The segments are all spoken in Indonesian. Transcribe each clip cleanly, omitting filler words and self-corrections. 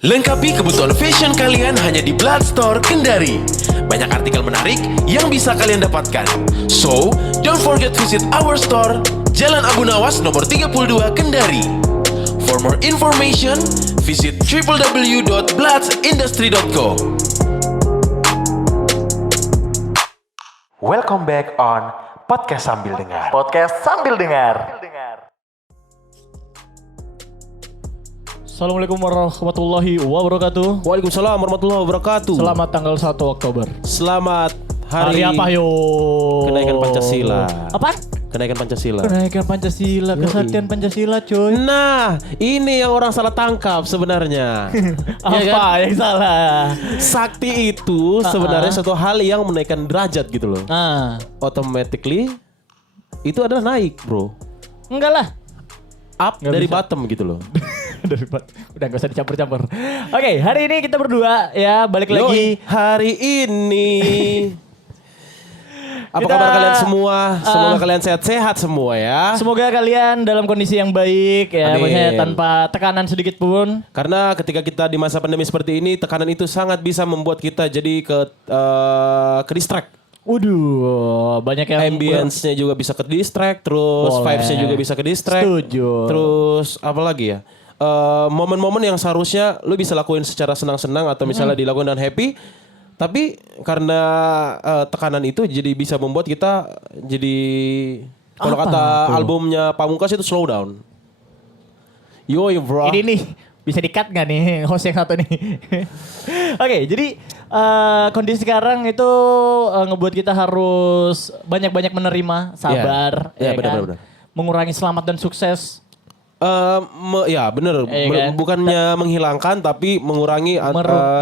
Lengkapi kebutuhan fashion kalian hanya di Bloodstore Kendari. Banyak artikel menarik yang bisa kalian dapatkan. So, don't forget visit our store, Jalan Abu Nawas nomor 32 Kendari. For more information, visit www.bloodsindustry.co. Welcome back on Podcast Sambil Dengar. Podcast sambil dengar. Assalamualaikum warahmatullahi wabarakatuh. Waalaikumsalam warahmatullahi wabarakatuh. Selamat tanggal 1 Oktober. Selamat hari apa yo? Kenaikan Pancasila. Apaan? Kenaikan Pancasila. Kenaikan Pancasila, kesaktian Pancasila, coy. Nah, ini yang orang salah tangkap sebenarnya. Apa yang salah? Sakti itu sebenarnya satu hal yang menaikkan derajat gitu loh. Automatically itu adalah naik, bro. Enggak lah. Up Nggak dari bisa. bottom gitu loh. Udah gak usah dicampur-campur. Oke, hari ini kita berdua ya balik lagi. Hari ini apa Kita- kabar kalian semua? Semoga kalian sehat-sehat semua ya. Semoga kalian dalam kondisi yang baik ya, Amin. maksudnya tanpa tekanan sedikit pun. Karena ketika kita di masa pandemi seperti ini, tekanan itu sangat bisa membuat kita jadi ke distract. Waduh, banyak yang Ambience-nya juga bisa ke distract, terus Boleh. vibes-nya juga bisa ke distract. Setuju. Terus apa lagi ya? Momen-momen yang seharusnya lu bisa lakuin secara senang-senang atau misalnya dilakukan dengan happy, tapi karena tekanan itu jadi bisa membuat kita jadi kalau Apa kata tuh? albumnya Pamungkas itu slow down. Yoi bro. Ini nih bisa di-cut gak nih host yang satu nih? Oke, jadi kondisi sekarang itu ngebuat kita harus banyak-banyak menerima, sabar, Iya, ya benar, kan? benar. Mengurangi selamat dan sukses, Ya bener. Iya kan? Bukannya menghilangkan tapi mengurangi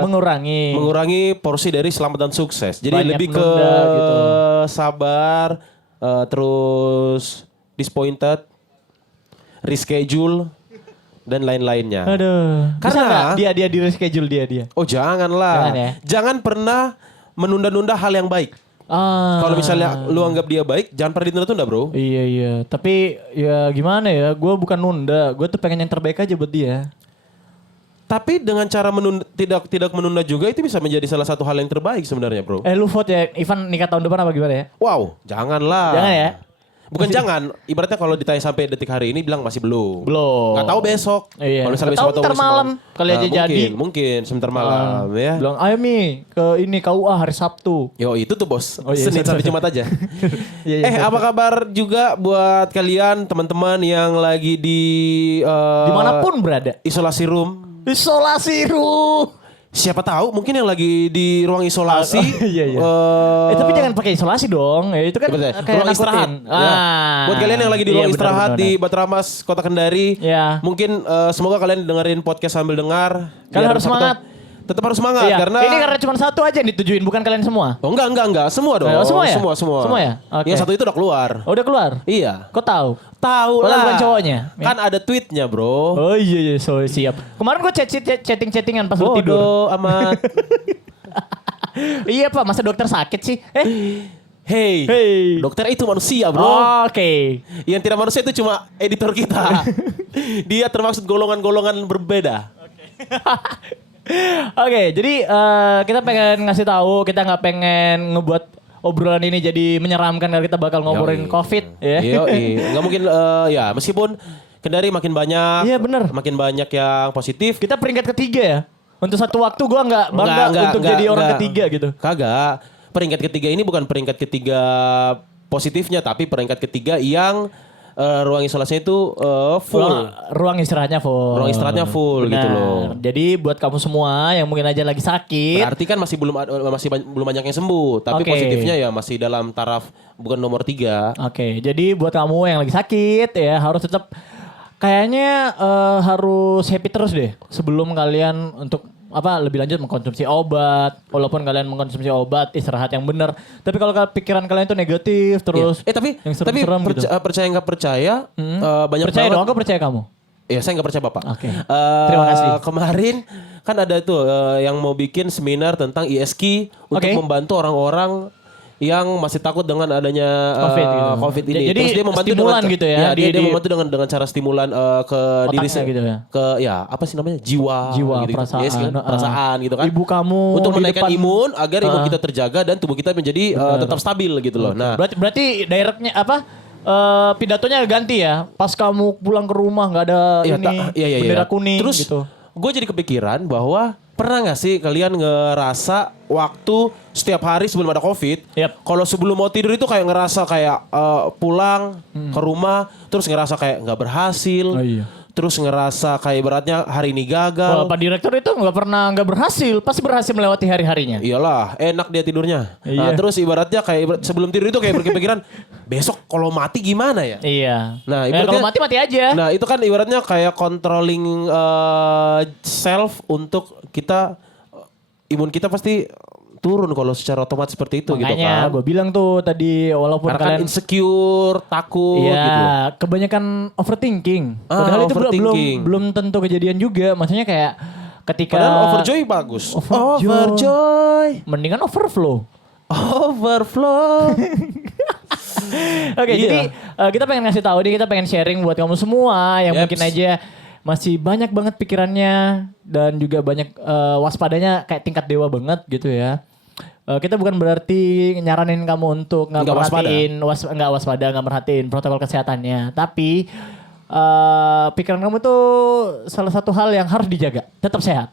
mengurangi. mengurangi porsi dari selamat dan sukses. Jadi Banyak lebih ke menunda gitu. sabar, terus disappointed, reschedule dan lain-lainnya. Aduh. Bisa Karena- nggak dia di reschedule dia. Oh janganlah. Jangan ya? Jangan pernah menunda-nunda hal yang baik. Kalau misalnya lu anggap dia baik, jangan pernah ditunda-tunda bro. Iya. Tapi ya gimana ya, gue bukan nunda. Gue tuh pengen yang terbaik aja buat dia. Tapi dengan cara tidak menunda juga itu bisa menjadi salah satu hal yang terbaik sebenarnya bro. Lu vote ya, Ivan nikah tahun depan apa gimana ya? Wow, janganlah. Jangan ya? Bukan jangan, ibaratnya kalau ditanya sampai detik hari ini bilang masih belum. Belum. Nggak tahu besok. Iya. Kalau misalnya Nggak besok tahu atau ntar besok malam kali aja jadi. Mungkin sebentar malam ya. Bilang, ayo Mi ke ini KUA hari Sabtu. Yo itu tuh bos, Oh, iya, Senin sorry, sampai sorry. Jumat aja. Iya, Apa kabar juga buat kalian teman-teman yang lagi di Dimanapun berada. isolasi room. Isolasi room. Siapa tahu mungkin yang lagi di ruang isolasi. Iya. Tapi jangan pakai isolasi dong. Ya, itu kan Betul. kayak Ruang istirahat. nakutin. Ya. Buat kalian yang lagi di ruang Iya, istirahat benar. di Batramas, Kota Kendari. Ya. Mungkin semoga kalian dengerin podcast sambil dengar. Kalian Biar harus semangat. Tetap harus semangat Iya. karena Ini karena cuma satu aja yang ditujuin, bukan kalian semua. Oh enggak. Semua dong. Oh, semua ya? Semua. Semua ya? Oke. Yang satu itu udah keluar. Oh, udah keluar? Iya. Kok tahu? Tahu Padahal lah. bukan cowoknya. Kan ada tweetnya bro. Oh iya, so siap. Kemarin gue chatting-chattingan pas lu tidur. Bodoh amat. Iya Pak, masa dokter sakit sih? Hey, Hey. dokter itu manusia bro. Oke. Yang tidak manusia itu cuma editor kita. Dia termaksud golongan-golongan berbeda. Oke, jadi kita pengen ngasih tahu, kita nggak pengen ngebuat obrolan ini jadi menyeramkan kalau kita bakal ngobrolin Yoi. COVID ya. Nggak mungkin ya meskipun Kendari makin banyak. Iya, bener. Makin banyak yang positif. Kita peringkat ketiga ya. Untuk satu waktu gue nggak bangga untuk jadi orang ketiga gitu. Kagak. Peringkat ketiga ini bukan peringkat ketiga positifnya, tapi peringkat ketiga yang ruang isolasinya itu full. Ruang istirahatnya full. Ruang istirahatnya full gitu loh. Jadi buat kamu semua yang mungkin aja lagi sakit. Berarti kan belum banyak yang sembuh, tapi Oke. positifnya ya masih dalam taraf bukan nomor 3. Oke, jadi buat kamu yang lagi sakit ya harus tetap kayaknya harus happy terus deh sebelum kalian untuk lebih lanjut mengkonsumsi obat. Walaupun kalian mengkonsumsi obat, istirahat yang benar. Tapi kalau pikiran kalian itu negatif terus Tapi yang serem-serem gitu. percaya nggak percaya banyak Percaya banget. dong, aku percaya kamu. Ya saya nggak percaya bapak. Oke. Terima kasih. Kemarin kan ada tuh yang mau bikin seminar tentang ISK untuk Oke. membantu orang-orang yang masih takut dengan adanya COVID gitu. COVID ini. Jadi Terus dia membantu stimulan dengan, gitu ya, dia di- membantu dengan cara stimulan ke diri Otaknya gitu ya. ke ya apa sih namanya jiwa gitu, perasaan, Yes, kan? Perasaan gitu kan. Ibu kamu untuk di menaikkan depan- imun agar imun kita terjaga dan tubuh kita menjadi tetap stabil gitu loh. Nah, Berarti directnya apa? Pidatonya ganti ya. Pas kamu pulang ke rumah nggak ada bendera kuning Terus gitu. gue jadi kepikiran bahwa pernah gak sih kalian ngerasa waktu setiap hari sebelum ada COVID, Yap. kalau sebelum mau tidur itu kayak ngerasa kayak pulang ke rumah, terus ngerasa kayak nggak berhasil, Oh, iya. terus ngerasa kayak beratnya hari ini gagal. Wah, Pak Direktur itu nggak berhasil, pasti berhasil melewati hari-harinya. Iyalah, enak dia tidurnya. Nah, Iya. terus ibaratnya kayak sebelum tidur itu kayak berpikiran, besok kalau mati gimana ya? Iya. Nah, Ya, kalau ibaratnya- mati aja. Nah itu kan ibaratnya kayak controlling self untuk kita, imun kita pasti turun kalau secara otomatis seperti itu gitu Makanya kan. gue bilang tuh tadi walaupun Karena kan kalian insecure, takut Iya, gitu. kebanyakan overthinking. Ah, Padahal itu overthinking. belum tentu kejadian juga. Maksudnya kayak ketika Padahal overjoy bagus. Overjoy. Mendingan overflow. Overflow. Oke, Iya. jadi kita pengen ngasih tahu nih, kita pengen sharing buat kamu semua yang Yeps. mungkin aja masih banyak banget pikirannya dan juga banyak waspadanya kayak tingkat dewa banget gitu ya. Kita bukan berarti nyaranin kamu untuk nggak Nggak waspada. merhatiin, nggak waspada, nggak merhatiin protokol kesehatannya. Tapi pikiran kamu tuh salah satu hal yang harus dijaga, tetap sehat.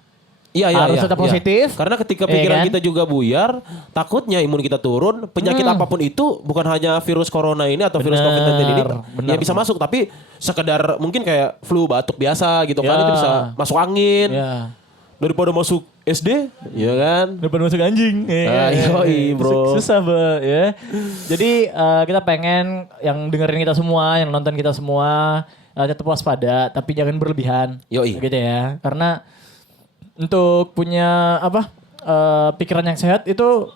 Iya, Harus tetap positif. Karena ketika Iya pikiran kan? kita juga buyar, takutnya imun kita turun, penyakit apapun itu bukan hanya virus corona ini atau virus COVID-19 ini bener. ya bisa masuk, tapi sekedar mungkin kayak flu batuk biasa gitu kan, Ya. itu bisa masuk angin. Ya. Daripada masuk SD, ya kan? Depan masuk anjing. Yoi, bro. Susah ya. Jadi kita pengen yang dengerin kita semua, yang nonton kita semua tetap waspada, tapi jangan berlebihan. Yoi. Gitu ya. Karena untuk punya pikiran yang sehat itu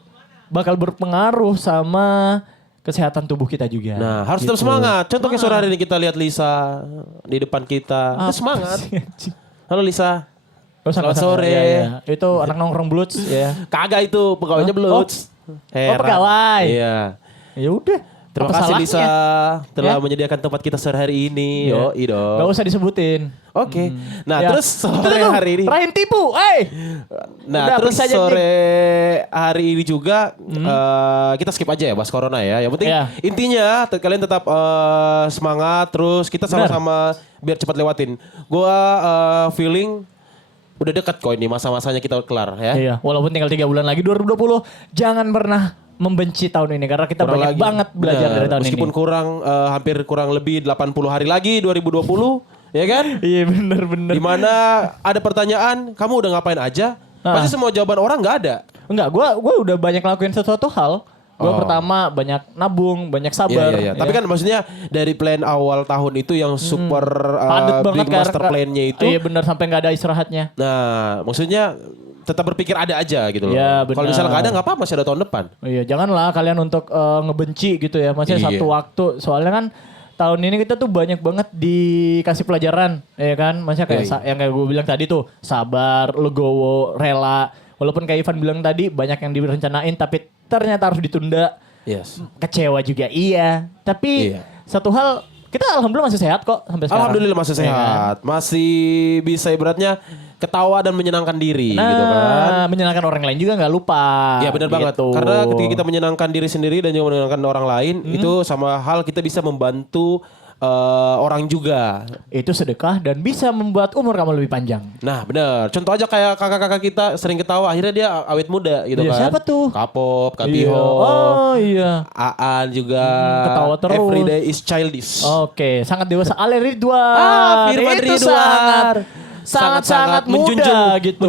bakal berpengaruh sama kesehatan tubuh kita juga. Nah, harus tetap Gitu. semangat. Contoh kayak sore hari ini kita lihat Lisa di depan kita. Itu semangat. Halo Lisa. Oh, Selamat sore. Iya. Itu anak nongkrong Bloods ya. Kagak itu pegawainya Bloods. Heran. pegawai. Iya. Ya udah. Terima Apa kasih salahnya? Lisa telah Ya. menyediakan tempat kita sore hari ini. Iya. Yoi dong. Gak usah disebutin. Oke. Nah, Ya. terus sore Tuh, hari ini. Terakhir tipu, Nah, Udah, terus periksa aja sore hari ini juga kita skip aja ya bahas corona ya. Yang penting Iya. intinya kalian tetap semangat, terus kita sama-sama biar cepat lewatin. Gua feeling udah dekat kok ini masa-masanya kita kelar ya. Iya, walaupun tinggal 3 bulan lagi 2020, jangan pernah membenci tahun ini karena kita Kurang banyak lagi. banget belajar Benar. dari tahun Meskipun ini. hampir kurang lebih 80 hari lagi 2020, ya kan? Iya bener-bener. Dimana ada pertanyaan, kamu udah ngapain aja? Ah. Pasti semua jawaban orang nggak ada. Enggak, gua udah banyak lakuin sesuatu hal. Gua Oh. pertama banyak nabung, banyak sabar. Iya. Tapi kan maksudnya dari plan awal tahun itu yang super padet banget big master plan-nya itu. Iya bener, sampai nggak ada istirahatnya. Nah, maksudnya tetap berpikir ada aja gitu loh. Iya, Kalau benar. misalnya nggak ada nggak apa-apa, masih ada tahun depan. Oh iya, janganlah kalian untuk ngebenci gitu ya. Maksudnya Iya. satu waktu. Soalnya kan tahun ini kita tuh banyak banget dikasih pelajaran, ya kan? Maksudnya kayak Iya. yang kayak gue bilang tadi tuh, sabar, legowo, rela. Walaupun kayak Ivan bilang tadi banyak yang direncanain tapi ternyata harus ditunda. Yes. Kecewa juga iya. Tapi Iya. satu hal, kita alhamdulillah masih sehat kok sampai sekarang. Alhamdulillah masih Iya kan? sehat. Masih bisa ibaratnya ketawa dan menyenangkan diri gitu kan. Menyenangkan orang lain juga nggak lupa. Ya benar banget. Gitu. Karena ketika kita menyenangkan diri sendiri dan juga menyenangkan orang lain, itu sama hal kita bisa membantu orang juga. Itu sedekah dan bisa membuat umur kamu lebih panjang. Nah benar. Contoh aja kayak kakak-kakak kita sering ketawa, akhirnya dia awet muda gitu Iya, kan. siapa tuh? Kapop, Iya. Kapiho, Oh iya. Aan juga. ketawa terus. Everyday is childish. Oke, sangat dewasa. Ale Ridwan. Firman Itu Ridwan. sangat muda gitu.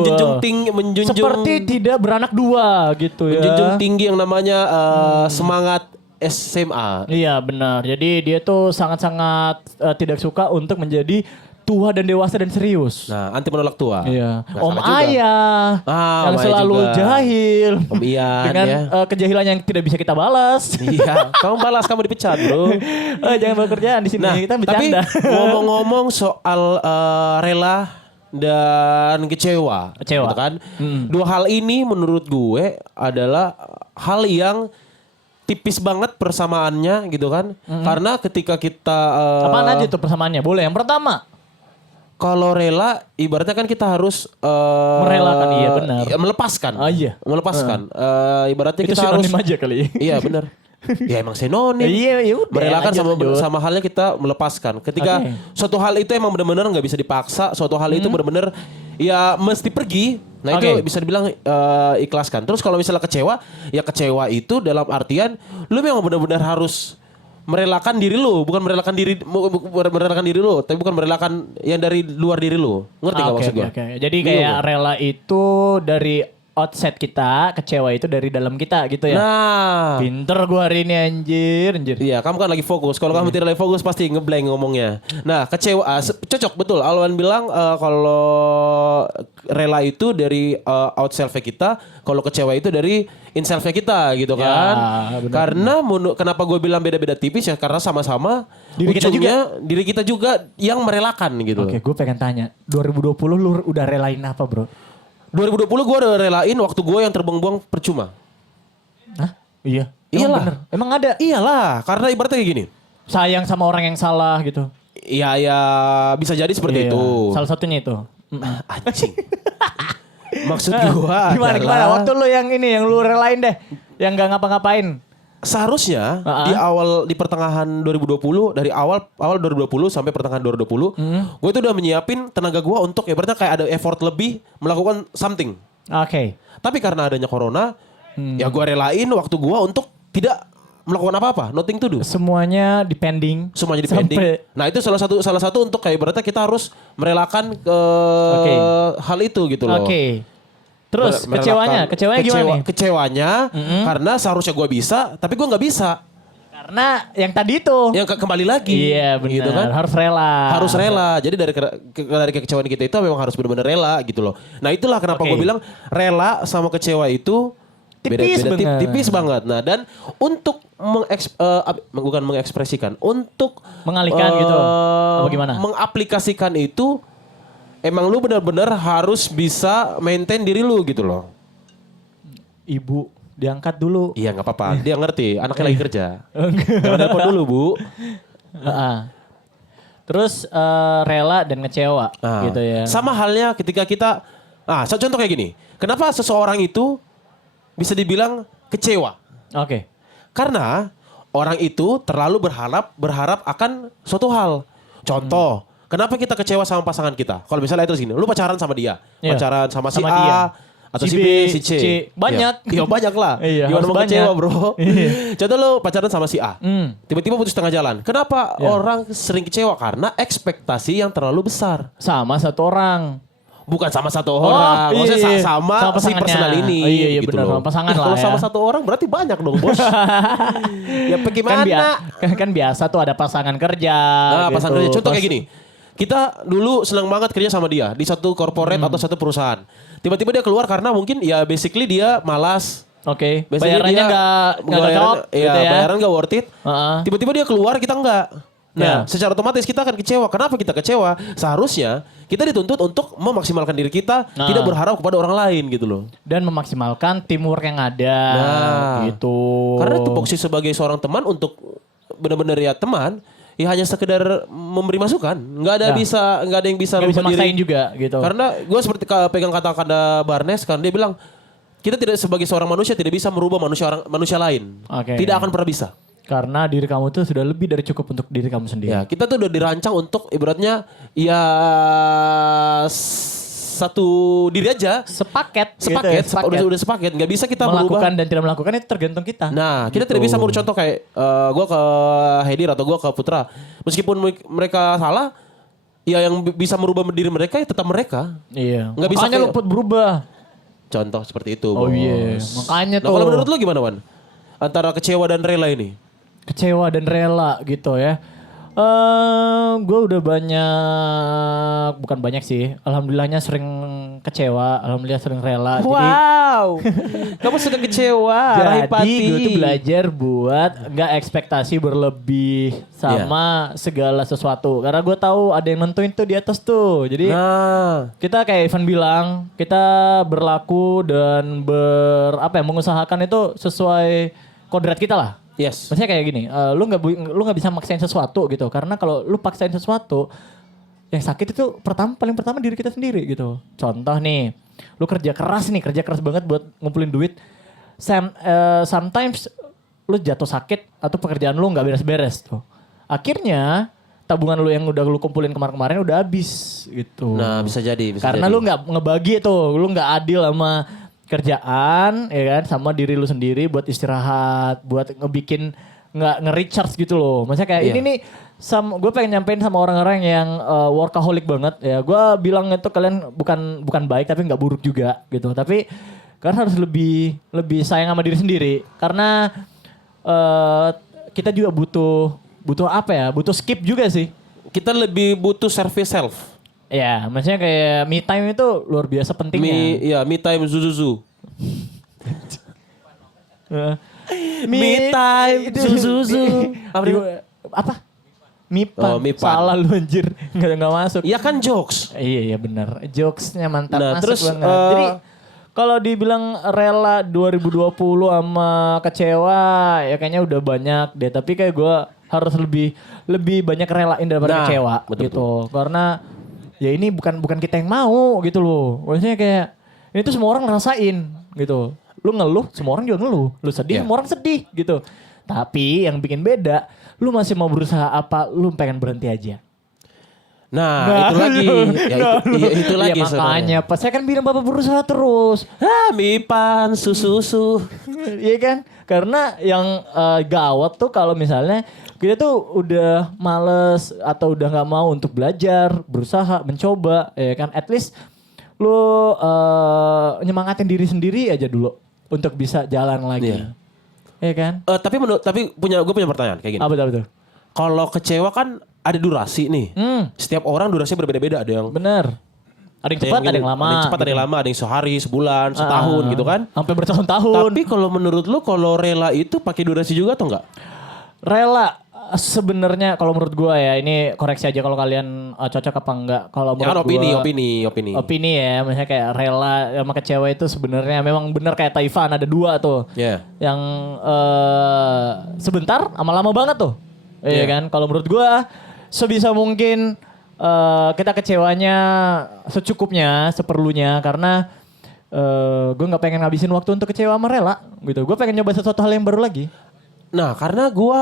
menjunjung Seperti tidak beranak dua gitu ya. menjunjung tinggi yang namanya semangat SMA. Iya benar. Jadi dia tuh sangat-sangat tidak suka untuk menjadi tua dan dewasa dan serius. Nah, anti menolak tua. Iya. Nggak Om salah juga. Ayah Ah, yang Om Ayah selalu juga. jahil. Om Ian dengan ya. kejahilan yang tidak bisa kita balas. Iya, kamu balas, kamu dipecat, bro. Jangan bekerjaan di sini. Nah, Kita tapi bercanda. ngomong-ngomong soal rela dan kecewa, Kecewa. gitu kan? Dua hal ini menurut gue adalah hal yang tipis banget persamaannya gitu kan. Karena ketika kita Apaan aja tuh persamaannya? Boleh. Yang pertama, kalau rela ibaratnya kan kita harus merelakan, iya benar. melepaskan. Ah, iya. Melepaskan. Ibaratnya Itu kita harus sinonim aja kali. Iya benar. Ya emang sinonim. Iya, ya udah, Merelakan lanjut. sama halnya kita melepaskan. Ketika Oke. suatu hal itu emang benar-benar nggak bisa dipaksa, suatu hal itu benar-benar ya mesti pergi. Nah itu Oke. bisa dibilang ikhlaskan. Terus kalau misalnya kecewa, ya kecewa itu dalam artian lu memang benar-benar harus merelakan diri lu, bukan merelakan diri lu, tapi bukan merelakan yang dari luar diri lu. Ngerti nggak maksud gue? Oke. Jadi Bingung kayak nggak? rela itu dari outside kita, kecewa itu dari dalam kita gitu ya. Nah, Pinter gua hari ini anjir. iya, kamu kan lagi fokus. Kalau kamu tidak lagi fokus pasti ngeblank ngomongnya. Nah, kecewa cocok betul. Alwan bilang kalau rela itu dari out self kita, kalau kecewa itu dari in self kita gitu Ya, kan. benar, Karena kenapa gue bilang beda-beda tipis ya karena sama-sama Diri kita ujungnya diri kita juga yang merelakan gitu. Oke, gue pengen tanya. 2020 lu udah relain apa, Bro? 2020 gue udah relain waktu gue yang terbuang-buang percuma. Hah? Iya. Iyalah. Bener. Emang ada Iyalah, karena ibaratnya kayak gini. sayang sama orang yang salah gitu. Iya ya bisa jadi seperti Iya, itu. salah satunya itu. Anjing. Maksud gua Gimana adalah waktu lu yang ini yang lu relain deh, yang gak ngapa-ngapain. seharusnya di pertengahan 2020 dari awal 2020 sampai pertengahan 2020 gue itu udah menyiapin tenaga gue untuk ya berarti kayak ada effort lebih melakukan something. Oke. Tapi karena adanya corona ya gue relain waktu gue untuk tidak melakukan apa-apa, nothing to do. Semuanya depending. Semuanya dipending. Sampai- Nah itu salah satu untuk kayak berarti kita harus merelakan Oke. hal itu gitu loh. Oke. Terus Merelakan- kecewanya gimana nih? Kecewanya karena seharusnya gue bisa, tapi gue nggak bisa. Karena yang tadi itu. Yang kembali lagi. Iya benar. Gitu kan? Harus rela. Harus rela. Jadi dari kekecewaan kita itu memang harus benar-benar rela gitu loh. Nah itulah kenapa Oke. gue bilang rela sama kecewa itu Tipis banget. tipis banget. Nah dan untuk bukan mengekspresikan, untuk Mengalihkan gitu. Apa gimana? mengaplikasikan itu emang lu benar-benar harus bisa maintain diri lu gitu loh. Ibu diangkat dulu. Iya nggak apa-apa, dia ngerti. Anaknya lagi kerja. Jangan telepon dulu bu. Heeh. Terus rela dan ngecewa Nah, gitu ya. sama halnya ketika kita, contoh kayak gini. Kenapa seseorang itu bisa dibilang kecewa? Oke. Karena orang itu terlalu berharap akan suatu hal. Contoh, kenapa kita kecewa sama pasangan kita? Kalau misalnya itu gini, lu pacaran sama dia, Iya. pacaran sama si Sama A, dia. atau Si si B, B, si C. C. Banyak. Iya banyak lah. Iya, Gimana harus mau kecewa banyak. bro? Contoh lu pacaran sama si A, tiba-tiba putus tengah jalan. Kenapa Iya. orang sering kecewa? Karena ekspektasi yang terlalu besar. Sama satu orang. Bukan sama satu orang, maksudnya iya. sama si pasangannya. personal ini. Oh, iya, iya gitu benar, loh. sama pasangan Ya, lah kalau ya. sama satu orang berarti banyak dong bos. Ya bagaimana? Kan biasa tuh ada pasangan kerja. Nah, gitu. pasangan kerja. Contoh Pas- kayak gini. Kita dulu senang banget kerja sama dia di satu corporate atau satu perusahaan. Tiba-tiba dia keluar karena mungkin ya basically dia malas. Oke. Basically Bayarannya dia- nggak cocok bayaran- iya, gitu ya. bayaran nggak worth it. Heeh. Tiba-tiba dia keluar kita enggak. Nah, Ya. secara otomatis kita akan kecewa. Kenapa kita kecewa? Seharusnya kita dituntut untuk memaksimalkan diri kita, Nah. tidak berharap kepada orang lain gitu loh. Dan memaksimalkan teamwork yang ada. Nah. Gitu. Karena tupoksi sebagai seorang teman untuk benar-benar ya teman, ya hanya sekedar memberi masukan. Nggak ada Ya. nggak ada yang bisa Nggak bisa rubah diri. maksain juga gitu. Karena gue seperti pegang kata-kata Barnes kan dia bilang kita tidak sebagai seorang manusia tidak bisa merubah manusia lain. Oke. Tidak akan pernah bisa. Karena diri kamu tuh sudah lebih dari cukup untuk diri kamu sendiri. Ya, kita tuh udah dirancang untuk ibaratnya ya satu diri aja. Sepaket. gitu Sepaket, ya, sepaket. udah sepaket. Nggak bisa kita Melakukan merubah. dan tidak melakukan itu tergantung kita. Nah, kita Gitu. tidak bisa menurut contoh kayak gue ke Hedir atau gue ke Putra. Meskipun mereka salah, ya yang bisa merubah diri mereka ya tetap mereka. Iya. Nggak bisa Makanya kayak- lu put berubah. Contoh seperti itu. Oh Bos. iya. Makanya Nah, tuh. kalau menurut lu gimana, Wan? Antara kecewa dan rela ini? Kecewa dan rela gitu ya. Gue udah banyak, bukan banyak sih. Alhamdulillahnya sering kecewa, alhamdulillah sering rela. Wow, kamu suka kecewa, Jadi gue tuh belajar buat nggak ekspektasi berlebih sama Iya. segala sesuatu. Karena gue tahu ada yang nentuin tuh di atas tuh. Jadi Nah, kita kayak Ivan bilang, kita berlaku dan mengusahakan itu sesuai kodrat kita lah. Yes. Maksudnya kayak gini, lu nggak bisa maksain sesuatu gitu. Karena kalau lu paksain sesuatu, yang sakit itu paling pertama diri kita sendiri gitu. Contoh nih, lu kerja keras banget buat ngumpulin duit. Sometimes lu jatuh sakit atau pekerjaan lu nggak beres-beres tuh. Akhirnya tabungan lu yang udah lu kumpulin kemarin-kemarin udah habis gitu. Nah, bisa jadi. Karena lu nggak ngebagi tuh, lu nggak adil sama kerjaan, ya kan, sama diri lu sendiri buat istirahat, buat nggak nge-recharge gitu loh. Maksudnya kayak ini nih, gue pengen nyampein sama orang-orang yang workaholic banget ya. Gue bilang itu kalian bukan baik tapi nggak buruk juga gitu. Tapi kalian harus lebih sayang sama diri sendiri karena kita juga butuh apa ya? Butuh skip juga sih. Kita lebih butuh service self. Ya, maksudnya kayak me time itu luar biasa pentingnya. Me time Zuzuzu. Me time Zuzuzu. Apa? Mipan. Oh, Mipan. Salah lu anjir. Nggak masuk. Iya kan jokes. Iya benar. Jokesnya mantap Nah, masuk terus, banget. Jadi kalau dibilang rela 2020 sama kecewa ya kayaknya udah banyak deh. Tapi kayak gue harus lebih banyak relain daripada kecewa gitu. Karena ya ini bukan kita yang mau gitu loh. Maksudnya kayak ini tuh semua orang ngerasain gitu. Lu ngeluh, semua orang juga ngeluh. Lu sedih, semua orang sedih gitu. Tapi yang bikin beda, lu masih mau berusaha apa, lu pengen berhenti aja. Nah, itu lagi. Itu lagi ya, makanya, pas saya kan bilang Bapak berusaha terus. Mipan, susu. Iya kan? Karena yang gawat tuh kalau misalnya kita tuh udah males atau udah nggak mau untuk belajar, berusaha, mencoba, ya kan? At least lu nyemangatin diri sendiri aja dulu untuk bisa jalan lagi. Iya kan? Tapi gue punya pertanyaan kayak gini. Apa betul? Kalau kecewa kan ada durasi nih. Setiap orang durasinya berbeda-beda. Ada yang bener. Ada yang cepat, ada yang lama. Ada yang cepat, ada yang lama. Ada yang sehari, sebulan, setahun gitu kan. Sampai bertahun-tahun. Tapi kalau menurut lu kalau rela itu pakai durasi juga atau enggak? Rela sebenarnya kalau menurut gua ya, ini koreksi aja kalau kalian cocok apa enggak. Kalau menurut opini ya, misalnya kayak rela sama kecewa itu sebenarnya memang benar kayak Taifan ada dua tuh. Yang sebentar sama lama banget tuh. Iya kan? Kalau menurut gua sebisa mungkin kita kecewanya secukupnya, seperlunya karena gue nggak pengen ngabisin waktu untuk kecewa sama rela gitu. Gue pengen nyoba sesuatu hal yang baru lagi. Nah, karena gue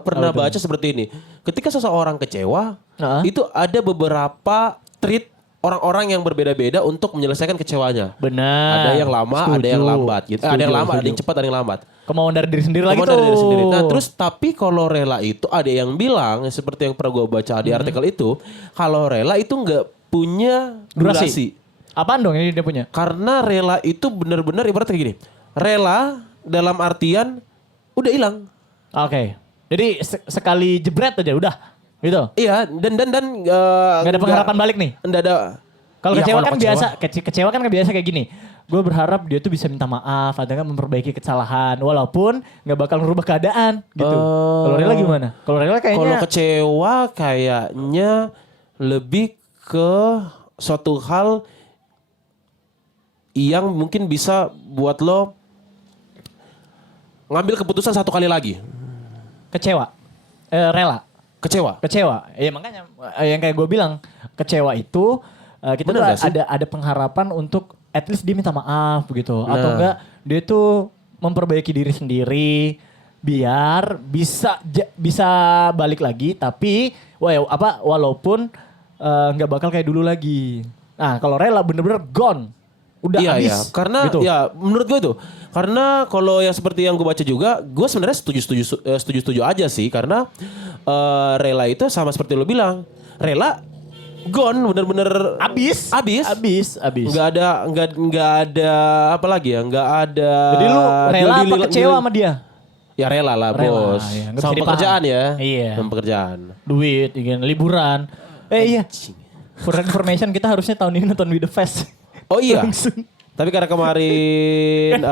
pernah baca seperti ini. Ketika seseorang kecewa, itu ada beberapa treat orang-orang yang berbeda-beda untuk menyelesaikan kecewanya. Benar. Ada yang lama, ada yang lambat gitu. Ada yang lama, ada yang cepat, ada yang lambat. Kemauan dari diri sendiri lagi tuh. Dari diri sendiri. Nah, terus tapi kalau rela itu ada yang bilang seperti yang pernah gue baca di artikel itu, kalau rela itu nggak punya durasi. Apaan dong ini dia punya? Karena rela itu benar-benar ibaratnya kayak gini. Rela dalam artian udah hilang. Oke. Jadi sekali jebret aja udah gitu. Iya, dan nggak ada pengharapan balik nih. Enggak ada. Kalau kecewa kan biasa, kecewa kan biasa kayak gini. Gue berharap dia tuh bisa minta maaf atau kan memperbaiki kesalahan walaupun nggak bakal merubah keadaan gitu. Kalau Rela gimana? Kalau Rela kayaknya kalau kecewa kayaknya lebih ke suatu hal yang mungkin bisa buat lo ngambil keputusan satu kali lagi. Kecewa. Rela. Kecewa. Ya makanya yang kayak gue bilang, kecewa itu kita tuh ada pengharapan untuk at least dia minta maaf gitu. Atau enggak dia tuh memperbaiki diri sendiri biar bisa balik lagi tapi walaupun nggak bakal kayak dulu lagi. Nah, kalau Rela bener-bener gone. Udah habis. Iya, karena gitu. ya menurut gue itu. Karena kalau yang seperti yang gue baca juga, gue sebenarnya setuju aja sih karena Rela itu sama seperti lo bilang. Rela gone bener-bener habis. Nggak ada apa lagi ya? Nggak ada. Jadi lu rela apa kecewa sama dia? Ya rela lah bos. Ya. Sama pekerjaan ya. Iya. Sama pekerjaan. Duit, liburan. Iya. For information kita harusnya tahun ini nonton With The Fest. Oh iya. Tapi karena kemarin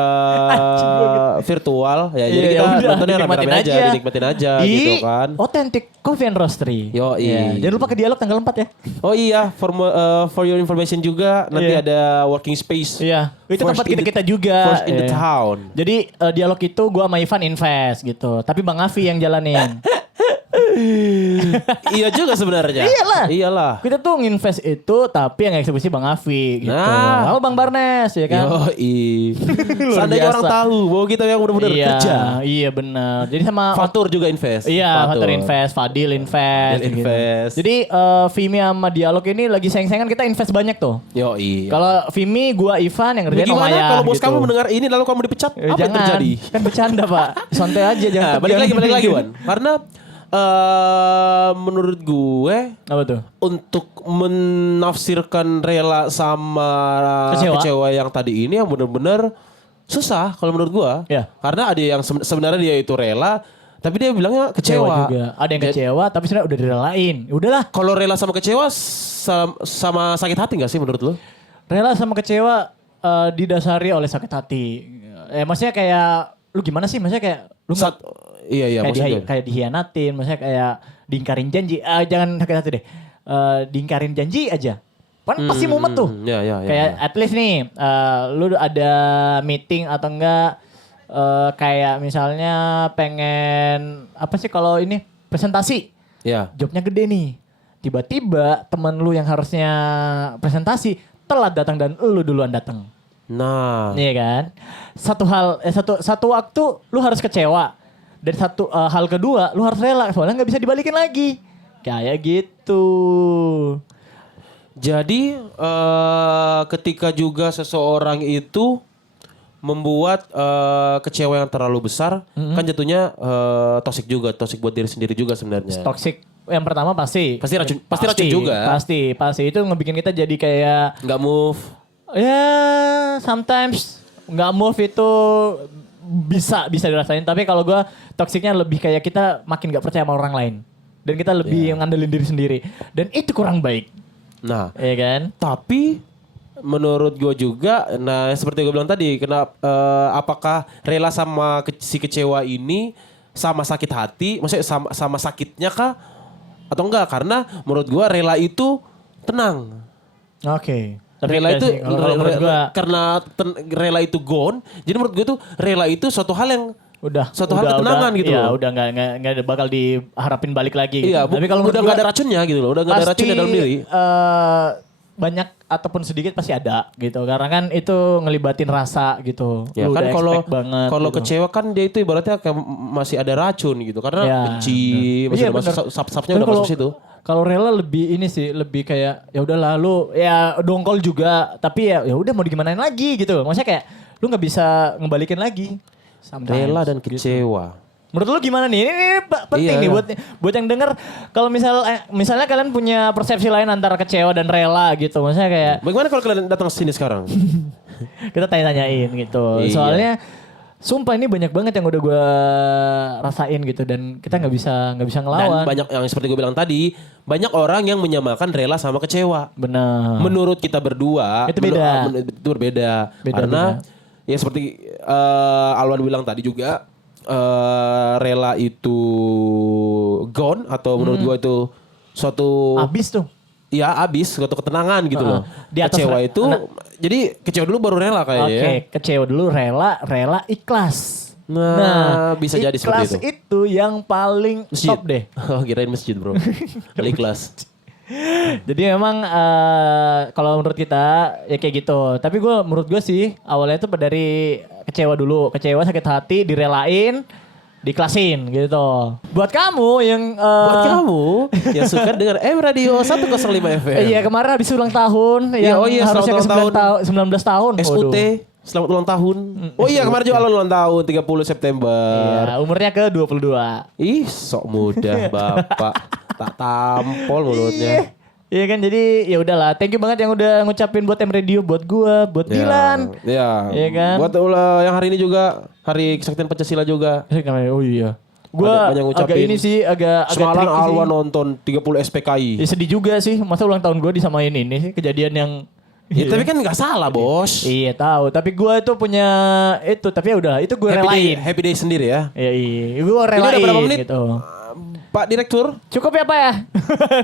virtual ya, jadi Iya, kita udah, nontonnya dinikmatin rame-rame aja, dinikmatin aja Di gitu kan. Authentic Coffee and Roastery. Yoi. Iya, jangan lupa ke dialog tanggal 4 ya. Oh iya, for your information juga nanti Iya. ada working space. Iya, itu First tempat in the- kita juga. First in the Iya. town. Jadi dialog itu gua sama Ivan invest gitu. Tapi Bang Afi yang jalanin. Iya juga sebenarnya. Iyalah. Kita tuh nginvest itu tapi yang eksekusi Bang Afi gitu. Nah. Halo Bang Barnes ya kan. Yoi. Luar Seandainya biasa. orang tahu bahwa kita yang benar-benar Iya, kerja. iya benar. Jadi sama Fatur juga invest. Iya, Fatur invest, Fadil invest. Fadil invest. Jadi Vimi sama Dialog ini lagi sayang-sayangan kita invest banyak tuh. Yoi. Kalau Vimi, gua Ivan yang ngerjain Gimana Omaya. kalau bos gitu. kamu mendengar ini lalu kamu dipecat? Apa yang Jangan, terjadi? kan bercanda Pak. Santai aja jangan. Nah, balik lagi Wan. Karena menurut gue Apa tuh? untuk menafsirkan rela sama kecewa yang tadi ini yang benar-benar susah kalau menurut gua. Ya. Karena ada yang sebenarnya dia itu rela tapi dia bilangnya kecewa. Juga. Ada yang kecewa tapi sebenarnya udah direlain. Udahlah. Kalau rela sama kecewa sama sakit hati gak sih menurut lu? Rela sama kecewa didasari oleh sakit hati. Maksudnya kayak lu gimana sih? Maksudnya kayak lu nggak Iya kayak, maksudnya. kayak dihianatin, maksudnya kayak diingkarin janji. Jangan sakit hati deh. Diingkarin janji aja. Kan pasti mumet tuh. Ya. Kayak at least nih, lu ada meeting atau enggak kayak misalnya pengen apa sih kalau ini presentasi. Ya. Jobnya gede nih. Tiba-tiba temen lu yang harusnya presentasi telat datang dan lu duluan datang. Nah. Iya kan? Satu waktu lu harus kecewa. Dan satu hal kedua lu harus rela soalnya nggak bisa dibalikin lagi. Kayak gitu. Jadi ketika juga seseorang itu membuat kecewa yang terlalu besar, kan jatuhnya toksik juga, toksik buat diri sendiri juga sebenarnya. Toxic yang pertama pasti. Pasti racun juga. Pasti itu ngebikin kita jadi kayak Nggak move. ya sometimes nggak move itu bisa dirasain. Tapi kalau gue toksiknya lebih kayak kita makin nggak percaya sama orang lain dan kita lebih ngandelin diri sendiri dan itu kurang baik. Nah, Iya kan? tapi menurut gue juga, nah seperti gue bilang tadi, apakah rela sama si kecewa ini sama sakit hati, maksudnya sama sakitnya kah? Atau enggak? Karena menurut gue rela itu tenang. Oke. Rela itu kalau menurut gua karena rela itu gone, jadi menurut gue tuh rela itu suatu hal yang suatu hal ketenangan gitu ya, loh. udah nggak bakal diharapin balik lagi. Iya, gitu. Tapi kalau udah nggak ada racunnya gitu loh, udah nggak ada racunnya dalam diri. Banyak ataupun sedikit pasti ada gitu, karena kan itu ngelibatin rasa gitu. Ya Lu kan udah kalau expect banget kalau gitu. kecewa kan dia itu ibaratnya kayak masih ada racun gitu karena Ya, benci, masih Iya, ada masuk bener. sap-sapnya Tapi udah masuk situ. Kalau rela lebih ini sih, lebih kayak ya udahlah lu ya dongkol juga, tapi ya udah mau digimanain lagi gitu. Maksudnya kayak lu nggak bisa ngebalikin lagi. Sometimes, Rela dan gitu. kecewa. Menurut lu gimana nih? Ini penting Iya. nih buat yang denger. Kalau misalnya kalian punya persepsi lain antara kecewa dan rela gitu. Maksudnya kayak Bagaimana kalau kalian datang ke sini sekarang? kita tanya-tanyain gitu. Iya. Soalnya sumpah ini banyak banget yang udah gue rasain gitu dan kita nggak bisa Dan ngelawan. banyak yang seperti gue bilang tadi, banyak orang yang menyamakan rela sama kecewa. Benar. Menurut kita berdua, Itu beda. Itu berbeda. Beda, Karena ya seperti Alwan bilang tadi juga, rela itu gone atau menurut gue itu suatu Abis tuh. ya abis, suatu ketenangan gitu loh. Di atas Kecewa itu, jadi kecewa dulu baru rela kayaknya. Oke, ya. kecewa dulu, rela ikhlas. Nah, bisa jadi seperti ikhlas itu yang paling Masjid. top deh. Oh, kirain masjid bro. Ikhlas. Jadi memang kalau menurut kita ya kayak gitu. Tapi menurut gue sih awalnya itu dari kecewa dulu. Kecewa, sakit hati, direlain, diklasin gitu. Buat kamu yang... Buat kamu yang suka dengar Radio 105 FM. Iya kemarin habis ulang tahun. Iya, Yang oh iya, harusnya ke selamat ulang 19 tahun. SUT, Waduh. selamat ulang tahun. Oh iya, kemarin juga ulang tahun 30 September. Iya, umurnya ke 22. Ih, sok muda Bapak. Tak tampol mulutnya. Iya kan, jadi ya udahlah. Thank you banget yang udah ngucapin buat Radio, buat gua, buat Dilan. Iya. Iya kan? Buat yang hari ini juga hari Kesaktian Pancasila juga. Oh iya. Gua Banyak ngucapin. agak ini sih, agak Semalam tricky sih. Alwan nonton 30 SPKI. Ya sedih juga sih, masa ulang tahun gua disamain ini sih, kejadian yang Ya, tapi kan nggak salah bos. Iya tahu, tapi gue itu punya itu, tapi ya udah itu gue relain. Happy day sendiri ya. Iya, iya. Gue Ini relain udah berapa menit? gitu. Pak Direktur? Cukup ya Pak ya?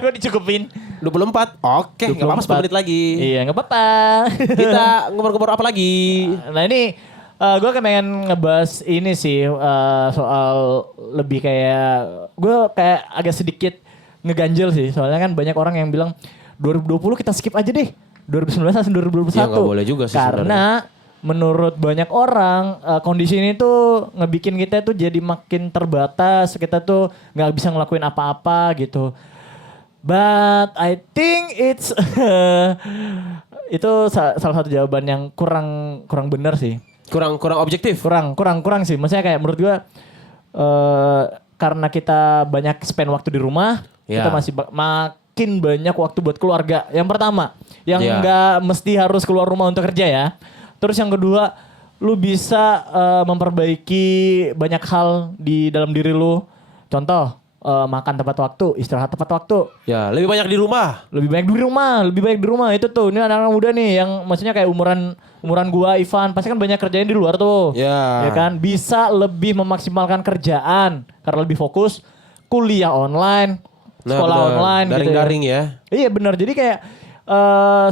Gue dicukupin. 24. Oke, nggak apa-apa 10 menit lagi. Iya, nggak apa-apa. Kita ngobrol-ngobrol apa lagi? Nah ini gue pengen ngebahas ini sih soal lebih kayak gue kayak agak sedikit ngeganjel sih. Soalnya kan banyak orang yang bilang 2020 kita skip aja deh. 2019 langsung 2021. Ya nggak boleh juga sih karena menurut banyak orang kondisi ini tuh ngebikin kita tuh jadi makin terbatas. Kita tuh nggak bisa ngelakuin apa-apa gitu. But I think it's itu salah satu jawaban yang kurang benar sih. Kurang objektif. Kurang sih. Maksudnya kayak menurut gua karena kita banyak spend waktu di rumah, Ya. kita masih makin banyak waktu buat keluarga. Yang pertama, yang Ya. nggak mesti harus keluar rumah untuk kerja ya. Terus yang kedua, lu bisa memperbaiki banyak hal di dalam diri lu. Contoh, makan tepat waktu, istirahat tepat waktu. Ya, lebih banyak di rumah. Lebih banyak di rumah itu tuh. Ini anak-anak muda nih yang maksudnya kayak umuran gua, Ivan, pasti kan banyak kerjaan di luar tuh. Ya. Ya kan? Bisa lebih memaksimalkan kerjaan karena lebih fokus kuliah online, sekolah bener. online Daring-daring gitu ya. Iya benar. Jadi kayak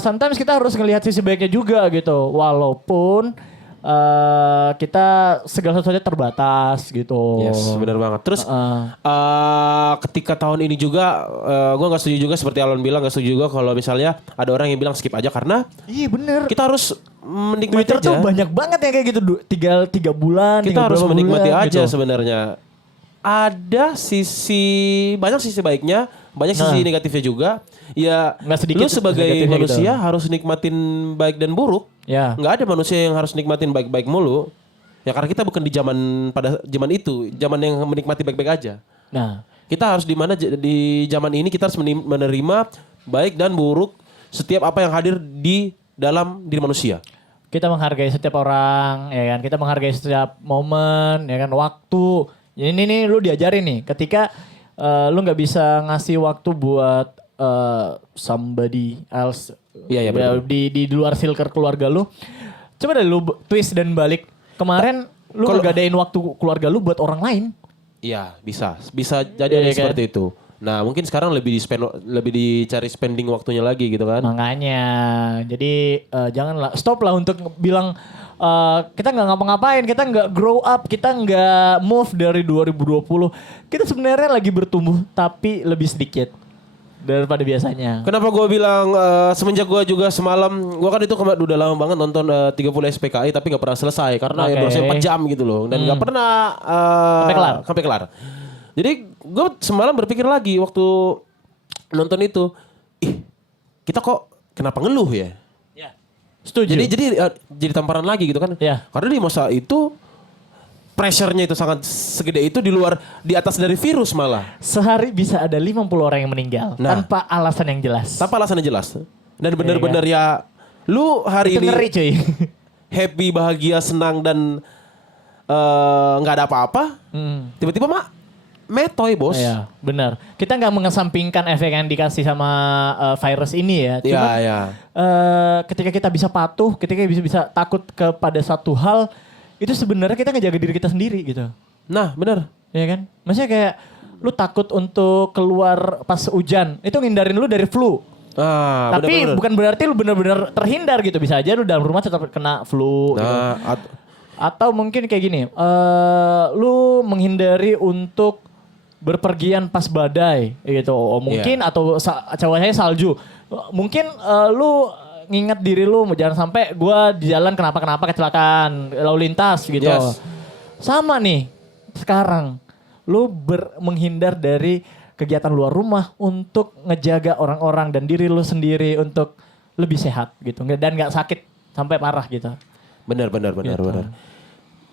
sometimes kita harus ngelihat sisi baiknya juga gitu. Walaupun kita segala sesuatunya terbatas gitu. Yes, benar banget. Terus ketika tahun ini juga, gue nggak setuju juga seperti Alon bilang, nggak setuju juga kalau misalnya ada orang yang bilang skip aja karena Iya bener. kita harus menikmati Twitter aja. tuh banyak banget yang kayak gitu. Tinggal 3 bulan. Kita tinggal harus berapa menikmati bulan, aja gitu. sebenarnya. Ada banyak sisi baiknya, banyak sisi negatifnya juga. Ya, Nggak sedikit lu sebagai negatifnya manusia gitu. harus nikmatin baik dan buruk. Ya. Nggak ada manusia yang harus nikmatin baik-baik mulu. Ya karena kita bukan pada zaman itu, zaman yang menikmati baik-baik aja. Nah, Kita harus di zaman ini kita harus menerima baik dan buruk setiap apa yang hadir di dalam diri manusia. kita menghargai setiap orang, ya kan? Kita menghargai setiap momen, ya kan? Waktu. Ini nih lu diajarin nih, ketika lu nggak bisa ngasih waktu buat somebody else, Iya, benar. di luar circle keluarga lu. Coba deh lu twist dan balik. Kemarin lu Kalau- ngadain waktu keluarga lu buat orang lain. Iya, bisa jadi Iya, ada kan? seperti itu. Nah, mungkin sekarang lebih dicari spending waktunya lagi gitu kan. Makanya, jadi janganlah stop lah untuk bilang kita nggak ngapa-ngapain, kita nggak grow up, kita nggak move dari 2020. Kita sebenarnya lagi bertumbuh tapi lebih sedikit daripada biasanya. Kenapa gue bilang semenjak gue juga semalam, gue kan itu udah lama banget nonton 30 SPKI tapi gak pernah selesai karena Oke. durasinya 4 jam gitu loh dan gak pernah sampai kelar. Jadi gue semalam berpikir lagi waktu nonton itu, kita kok kenapa ngeluh ya? Ya. Setuju. Jadi tamparan lagi gitu kan? Ya. Karena di masa itu pressure-nya itu sangat segede itu di atas dari virus malah. Sehari bisa ada 50 orang yang meninggal Nah. tanpa alasan yang jelas. Tanpa alasan yang jelas. Dan benar-benar ya lu hari Itu ini ngeri cuy. happy, bahagia, senang dan nggak ada apa-apa. Tiba-tiba metoy bos. Iya, benar. Kita nggak mengesampingkan efek yang dikasih sama virus ini ya. Iya, Cuma iya. ketika kita bisa patuh, ketika bisa takut kepada satu hal, itu sebenarnya kita ngejaga diri kita sendiri gitu. Nah, benar. Ya kan? Maksudnya kayak lu takut untuk keluar pas hujan, itu ngindarin lu dari flu. Ah, Tapi benar-benar. bukan berarti lu benar-benar terhindar gitu. Bisa aja lu dalam rumah tetap kena flu. Gitu. Nah, Atau mungkin kayak gini, lu menghindari untuk berpergian pas badai gitu. Mungkin atau cawanya salju. Mungkin lu nginget diri lu jangan sampai gua di jalan kenapa kecelakaan lalu lintas gitu. Yes. Sama nih sekarang lu menghindar dari kegiatan luar rumah untuk ngejaga orang-orang dan diri lu sendiri untuk lebih sehat gitu dan nggak sakit sampai parah gitu. benar. Gitu.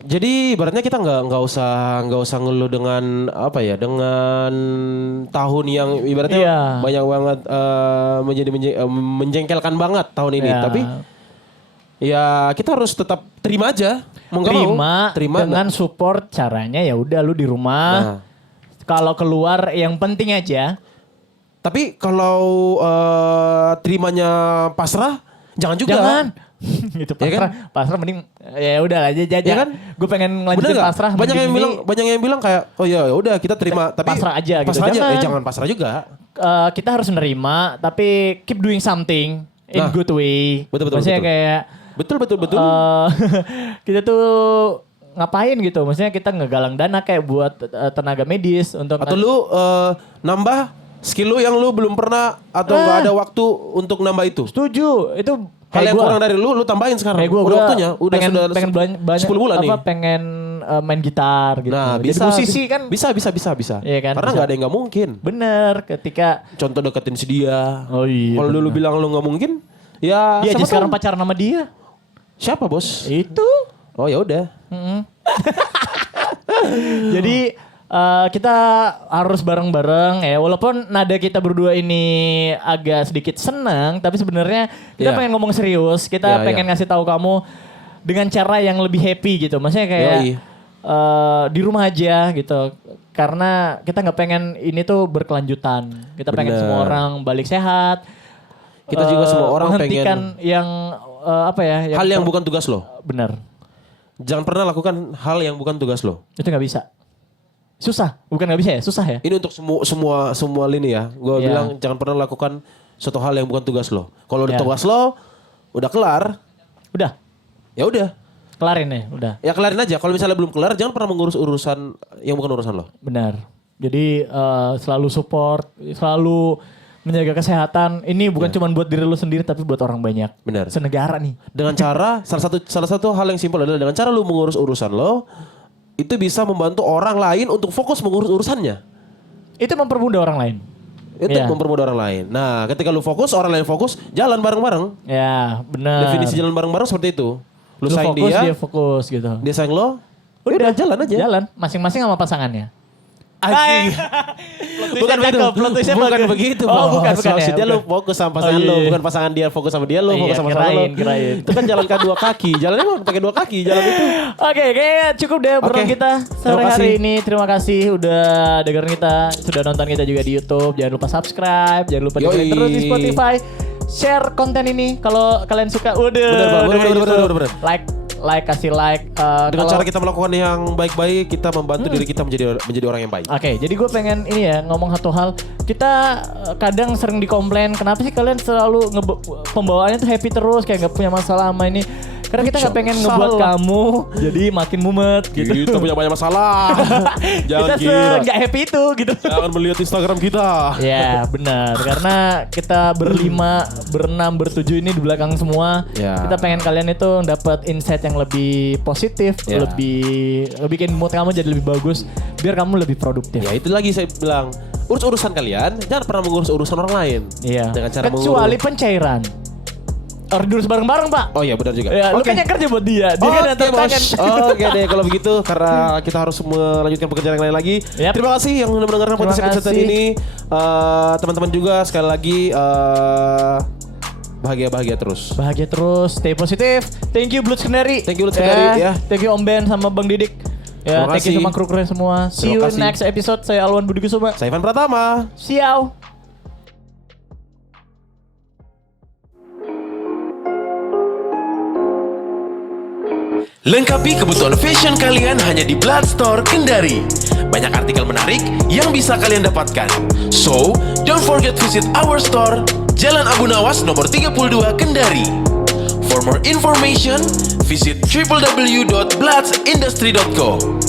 Jadi ibaratnya kita nggak usah ngeluh dengan apa ya, dengan tahun yang ibaratnya Iya. banyak banget menjengkelkan banget tahun ini. Ya. Tapi ya kita harus tetap terima aja. Mau nggak mau terima dengan support, caranya ya udah lu di rumah. Nah. Kalau keluar yang penting aja. Tapi kalau terimanya pasrah, Jangan juga. Jangan. Gitu Ya kan? pasrah mending ya udah aja jajan. Ya kan? Gue pengen Bener lanjutin nggak? pasrah. Banyak yang mending ini, bilang kayak oh ya udah kita terima tapi pasrah aja gitu. Pasrah aja. Jangan. Jangan pasrah juga. kita harus nerima tapi keep doing something in Nah. good way. Betul. Maksudnya kayak Betul. kita tuh ngapain gitu? Maksudnya kita ngegalang dana kayak buat tenaga medis untuk Atau lu nambah skill lu yang lu belum pernah atau nggak ada waktu untuk nambah itu. setuju. Itu Hal kayak yang gua. kurang dari lu tambahin sekarang. Kayak gue udah waktunya, udah pengen, sudah pengen banyak 10 bulan nih. pengen main gitar gitu. Nah, Jadi bisa musisi kan bisa. Iya kan, Karena bisa. nggak ada yang nggak mungkin. bener ketika Contoh deketin si dia. Oh iya, Kalau dulu bener. bilang lu nggak mungkin, ya dia aja siapa sekarang tahu. pacaran sama dia. Siapa bos? Itu. Oh ya udah. Jadi kita harus bareng-bareng ya. Walaupun nada kita berdua ini agak sedikit senang, tapi sebenarnya kita Iya. pengen ngomong serius. Kita Iya, pengen ngasih tahu kamu dengan cara yang lebih happy gitu. Maksudnya kayak Yoi. di rumah aja gitu. Karena kita nggak pengen ini tuh berkelanjutan. Kita pengen Bener. semua orang balik sehat. Kita juga semua orang menghentikan yang apa ya? Hal yang bukan tugas lo. benar. Jangan pernah lakukan hal yang bukan tugas lo. Itu nggak bisa. Susah, bukan nggak bisa ya? Susah ya? Ini untuk semua lini ya. Gue Iya. bilang jangan pernah lakukan suatu hal yang bukan tugas lo. Kalau udah Iya. tugas lo udah kelar, Udah, ya udah. kelarin ya, udah. Ya kelarin aja. Kalau misalnya belum kelar, jangan pernah mengurus urusan yang bukan urusan lo. Benar. Jadi selalu support, selalu menjaga kesehatan. Ini bukan cuma buat diri lu sendiri tapi buat orang banyak. Benar. Senegara nih. Dengan cara salah satu hal yang simpel adalah dengan cara lu mengurus urusan lo, itu bisa membantu orang lain untuk fokus mengurus urusannya. Itu mempermudah orang lain. Itu Iya. mempermudah orang lain. Nah, ketika lu fokus, orang lain fokus, jalan bareng-bareng. Ya, benar. Definisi jalan bareng-bareng seperti itu. Lu Lu sayang fokus, dia, dia fokus gitu. dia sayang lo, udah jalan aja. Jalan, masing-masing sama pasangannya. Anjing. Bukan begitu. Bukan begitu. Oh, bukan, bukan ya, Maksudnya lu bukan. fokus sama Oh, pasangan iya. lo, bukan pasangan dia fokus sama dia, lo Iya, fokus sama pasangan lo. kirain. Itu kan jalan dua kaki. Jalannya mah pakai dua kaki, jalan itu. Oke, kayaknya cukup deh obrolan Oke. kita Terima sore hari kasih. ini. Terima kasih udah dengerin kita, sudah nonton kita juga di YouTube. Jangan lupa subscribe, jangan lupa dengerin Yoi. terus di Spotify. Share konten ini kalau kalian suka. Udah, Bener, Bang. udah kayak Bener, gitu. bener. Like, kasih like. Dengan Kalau- cara kita melakukan yang baik-baik, kita membantu diri kita menjadi orang yang baik. Oke, jadi gue pengen ini ya ngomong satu hal. Kita kadang sering dikomplain, kenapa sih kalian selalu pembawaannya tuh happy terus, kayak nggak punya masalah sama ini. Karena kita nggak pengen ngebuat Salah. kamu jadi makin mumet gitu. Kita punya banyak masalah. kita Jangan gila. nggak happy itu gitu. Jangan melihat Instagram kita. Ya benar, karena kita berlima, berenam, bertujuh ini di belakang semua. Ya. Kita pengen kalian itu dapat insight yang lebih positif, Ya. lebih bikin mood kamu jadi lebih bagus, biar kamu lebih produktif. Ya itu lagi saya bilang, urus urusan kalian, jangan pernah mengurus urusan orang lain. Iya. Dengan cara Kecuali mengurus. pencairan. Harus diurus bareng-bareng, Pak. Oh iya benar juga. Ya, lu kan yang kerja buat dia. Dia kan yang Oke, tangan. Bos. Oke deh kalau begitu karena kita harus melanjutkan pekerjaan yang lain lagi. Yap. Terima kasih yang sudah mendengarkan Terima podcast episode kasih. ini. Teman-teman juga sekali lagi bahagia-bahagia terus. Bahagia terus, stay positif. Thank you Blood Canary. Thank you, Blood Canary, ya. Thank you Om Ben sama Bang Didik. Ya, Terima thank you kasih. sama kru-kru semua. See you Terima kasih. next episode. Saya Alwan Budi Kusuma. Saya Ivan Pratama. Siau. Lengkapi kebutuhan fashion kalian hanya di Bloodstore Kendari. Banyak artikel menarik yang bisa kalian dapatkan. So, don't forget visit our store, Jalan Abu Nawas nomor 32 Kendari. For more information, visit www.bloodsindustry.co.